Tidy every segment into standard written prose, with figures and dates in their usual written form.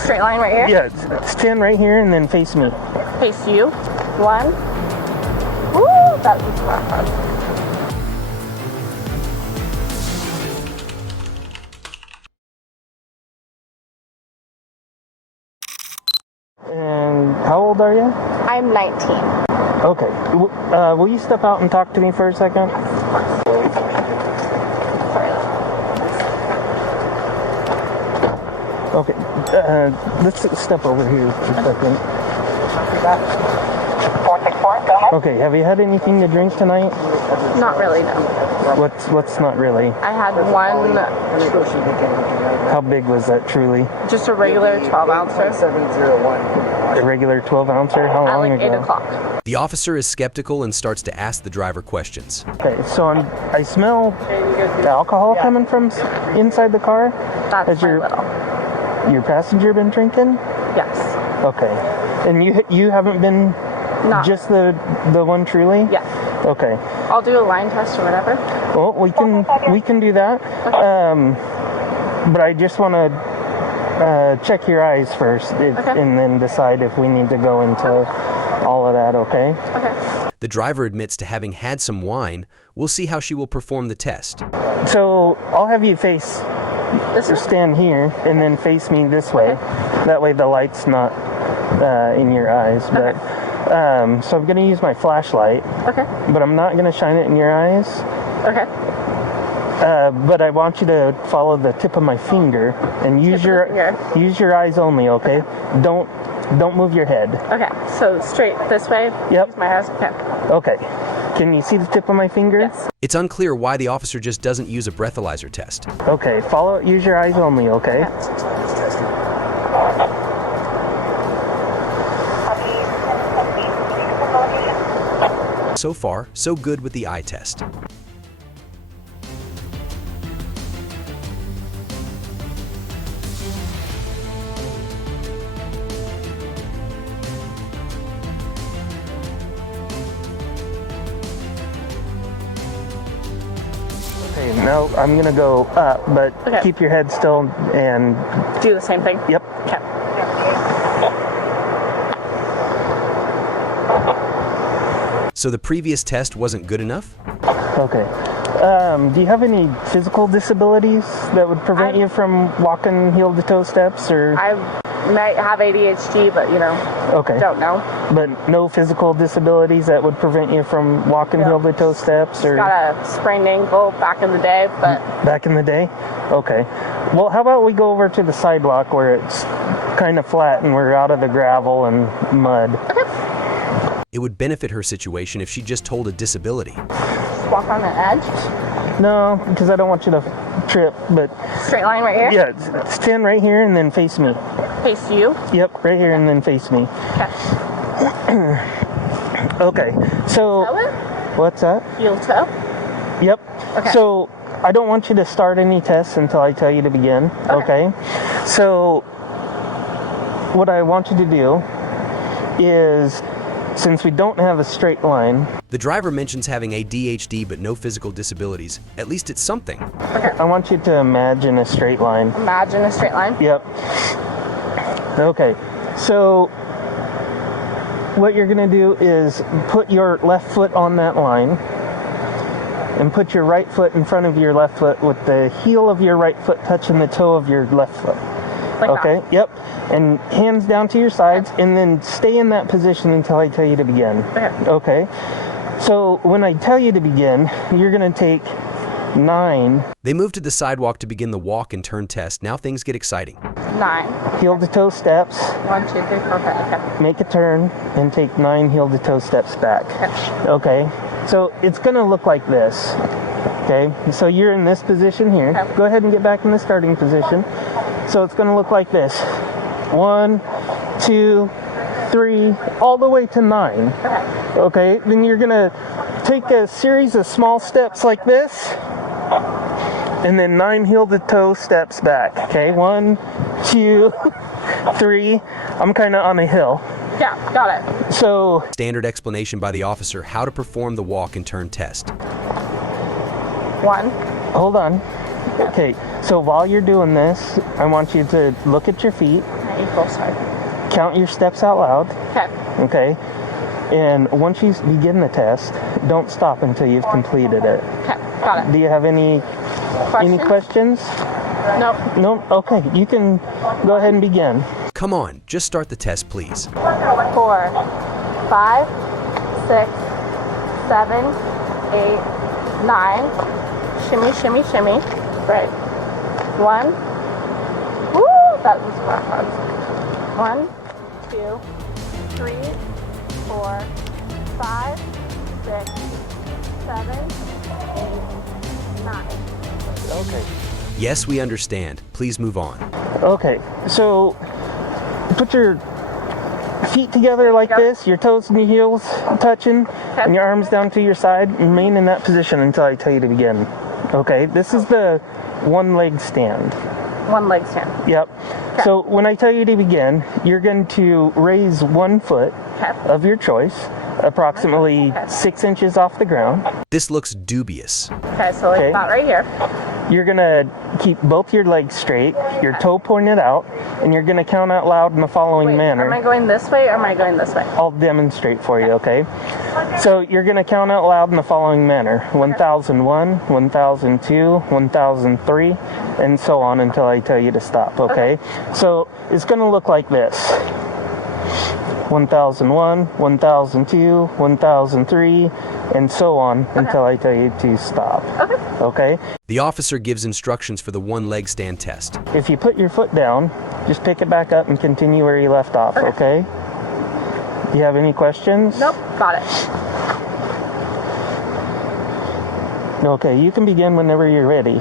Straight line right here? Yeah, stand right here and then face me. Face you. 1. Woo! That was fun. And how old are you? I'm 19. Okay. Will you step out and talk to me for a second? Okay. Let's step over here for a second. 464, go ahead. Okay. Have you had anything to drink tonight? Not really, no. What's not really? I had one, How big was that truly? just a regular 12 ouncer A regular 12 ouncer? How at long like ago? 8 o'clock. The officer is skeptical and starts to ask the driver questions. Okay, so I smell alcohol coming from inside the car. That's Has my your little. passenger been drinking? Yes. Okay, and you haven't been Not. just the one truly? Yes. Okay. I'll do a line test or whatever. Well, we can do that. But I just want to check your eyes first, and then decide if we need to go into all of that. Okay. Okay. The driver admits to having had some wine. We'll see how she will perform the test. So I'll have you face This or is stand here and then face me this way. That way the light's not in your eyes. But so I'm going to use my flashlight, okay. but I'm not going to shine it in your eyes. Okay. But I want you to follow the tip of my finger and use your eyes only. Okay. Don't move your head. Okay. So straight this way. Yep. Use my eyes. Okay. Okay. Can you see the tip of my finger? Yes. It's unclear why the officer just doesn't use a breathalyzer test. Okay. Follow. Use your eyes only. Okay. So far, so good with the eye test. Okay. Now I'm gonna go up, but keep your head still and. Do the same thing. Yep. Okay. So the previous test wasn't good enough? Okay. Do you have any physical disabilities that would prevent you from walking heel-to-toe steps, or? I might have ADHD, but Okay. don't know. But no physical disabilities that would prevent you from walking heel-to-toe steps, or? Got a sprained ankle back in the day, but Back in the day? Okay. Well, how about we go over to the sidewalk where it's kind of flat and we're out of the gravel and mud. It would benefit her situation if she just told a disability. walk on the edge. No, because I don't want you to trip, but... Straight line right here? Yeah, stand right here and then face me. Face you? Yep, right here and then face me. Okay. Okay, so... Toe it? What's that? Heel toe? Yep. Okay. So, I don't want you to start any tests until I tell you to begin, okay? So, what I want you to do is, since we don't have a straight line... The driver mentions having ADHD but no physical disabilities. At least it's something. Okay. I want you to imagine a straight line. Imagine a straight line? Yep. Okay, so what you're going to do is put your left foot on that line and put your right foot in front of your left foot with the heel of your right foot touching the toe of your left foot. Like okay, that. Yep. And hands down to your sides, and then stay in that position until I tell you to begin. Okay. So when I tell you to begin, you're going to take 9. They move to the sidewalk to begin the walk and turn test. Now things get exciting. 9. Heel to toe steps. 1, 2, 3, 4, 5. Okay. Make a turn and take 9 heel to toe steps back. Okay. So it's going to look like this. Okay. So you're in this position here. Okay. Go ahead and get back in the starting position. So it's going to look like this. 1, 2, 3, all the way to 9. Okay. Then you're going to take a series of small steps like this. And then 9 heel to toe steps back. Okay. 1, 2, 3. I'm kind of on a hill. Yeah, got it. So, Standard explanation by the officer how to perform the walk and turn test. 1. hold on. Okay, so while you're doing this, I want you to look at your feet. April, sorry. Count your steps out loud. Okay. Okay. And once you begin the test, don't stop until you've completed it. Okay, got it. Do you have any questions? Nope. No? Okay, you can go ahead and begin. Come on, just start the test, please. 4, 5, 6, 7, 8, 9. Shimmy, shimmy, shimmy. Right. 1. Woo! That was backwards. 1, 2, 3, 4, 5, 6, 7, 8, 9. Okay. Yes, we understand. Please move on. Okay, so put your feet together like this, your toes and your heels touching, and your arms down to your side. Remain in that position until I tell you to begin. Okay, this is the one leg stand. One leg stand. Yep. Okay. So when I tell you to begin, you're going to raise one foot of your choice, approximately 6 inches off the ground. This looks dubious. Okay, so like about right here. You're going to keep both your legs straight, your toe pointed out, and you're going to count out loud in the following manner. Am I going this way or am I going this way? I'll demonstrate for you, okay? So you're going to count out loud in the following manner. 1001, 1002, 1003, and so on until I tell you to stop, okay? So it's going to look like this. 1001, 1002, 1003, and so on until I tell you to stop. Okay? The officer gives instructions for the one leg stand test. If you put your foot down, just pick it back up and continue where you left off, okay? Do you have any questions? Nope, got it. Okay, you can begin whenever you're ready.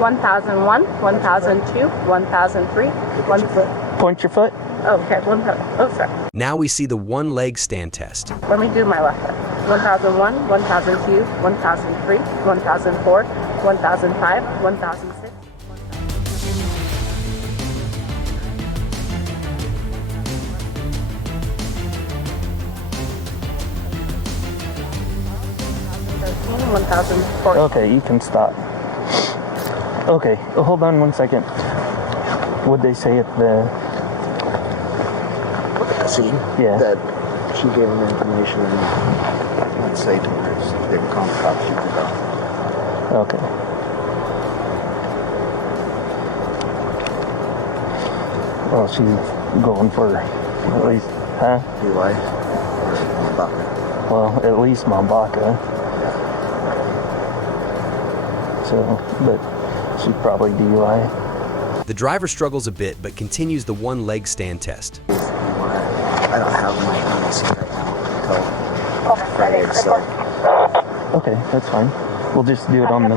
1001, 1002, 1003, 1 foot. Point your foot. Oh, okay, 1 foot. Oh, sorry. Now we see the one leg stand test. Let me do my left foot. 1001, 1002, 1003, 1004, 1005, 1006. Okay, you can stop. Okay, hold on 1 second. What'd they say at the scene? Yeah. That she gave him information and let's say they were calling the cops. She could go. Okay. Well, she's going for at least, huh? DUI or Mambaka. Well, at least Mambaka. So, but she's probably DUI. The driver struggles a bit, but continues the one leg stand test. I don't have my scene right now until Friday, so. Okay, that's fine. We'll just do it on the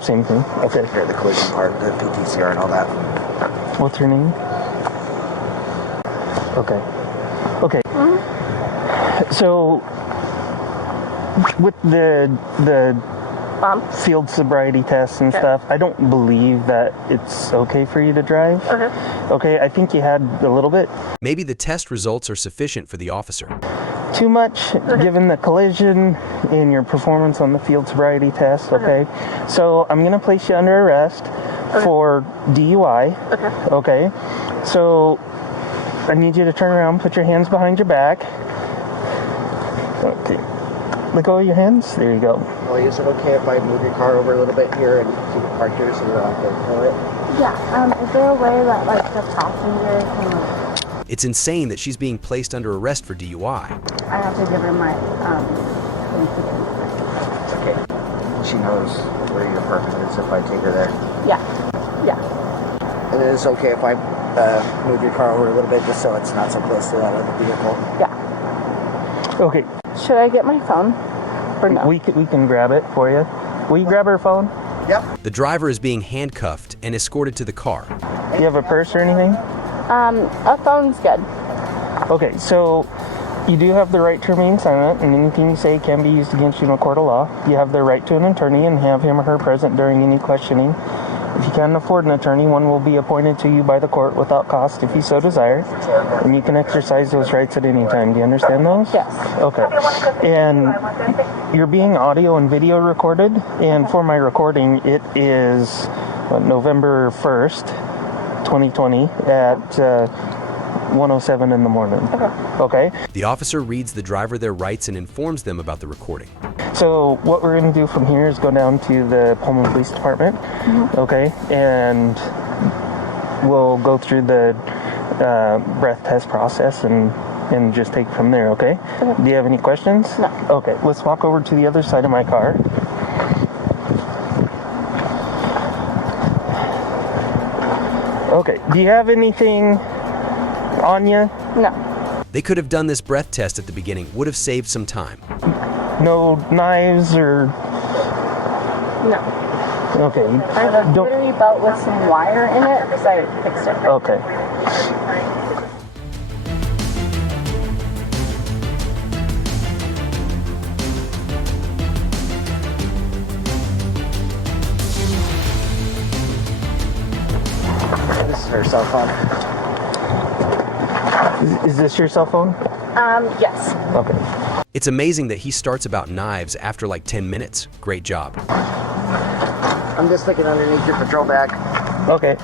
same thing. Okay. Here, the collision part, the PTCR and all that. What's your name? Okay. Okay. So, with the field sobriety tests and stuff, I don't believe that it's okay for you to drive. Okay, I think you had a little bit. Maybe the test results are sufficient for the officer. Too much, given the collision and your performance on the field sobriety test, okay? So I'm going to place you under arrest for DUI, okay? So I need you to turn around, put your hands behind your back. Okay. Let go of your hands. There you go. Well, is it okay if I move your car over a little bit here and keep it parked here so you don't have to pull it? Yeah, is there a way that like the passenger can It's insane that she's being placed under arrest for DUI. I have to give her my Okay. She knows where your apartment is if I take her there. Yeah. And it's okay if I move your car over a little bit just so it's not so close to that other vehicle? Yeah. Okay. Should I get my phone? Or no? We can grab it for you. Will you grab her phone? Yep. The driver is being handcuffed and escorted to the car. Do you have a purse or anything? A phone's good. Okay, so you do have the right to remain silent, and anything you say can be used against you in a court of law. You have the right to an attorney and have him or her present during any questioning. If you can't afford an attorney, one will be appointed to you by the court without cost if you so desire, and you can exercise those rights at any time. Do you understand those? Yes. Okay. And you're being audio and video recorded, and for my recording, it is November 1st, 2020 at 1:07 in the morning. Okay. The officer reads the driver their rights and informs them about the recording. So what we're going to do from here is go down to the Pullman Police Department, okay, and we'll go through the breath test process and just take it from there, okay? Do you have any questions? No. Okay, let's walk over to the other side of my car. Okay, do you have anything on you? No. They could have done this breath test at the beginning, would have saved some time. No knives or... No. Okay. I have a glittery belt with some wire in it because I fixed it. Okay. This is her cell phone. Is this your cell phone? Yes. Okay. It's amazing that he starts about knives after like 10 minutes. Great job. I'm just looking underneath your patrol bag. Okay.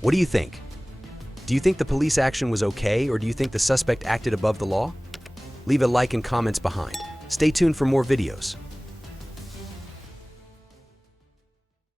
What do you think? Do you think the police action was okay, or do you think the suspect acted above the law? Leave a like and comments behind. Stay tuned for more videos.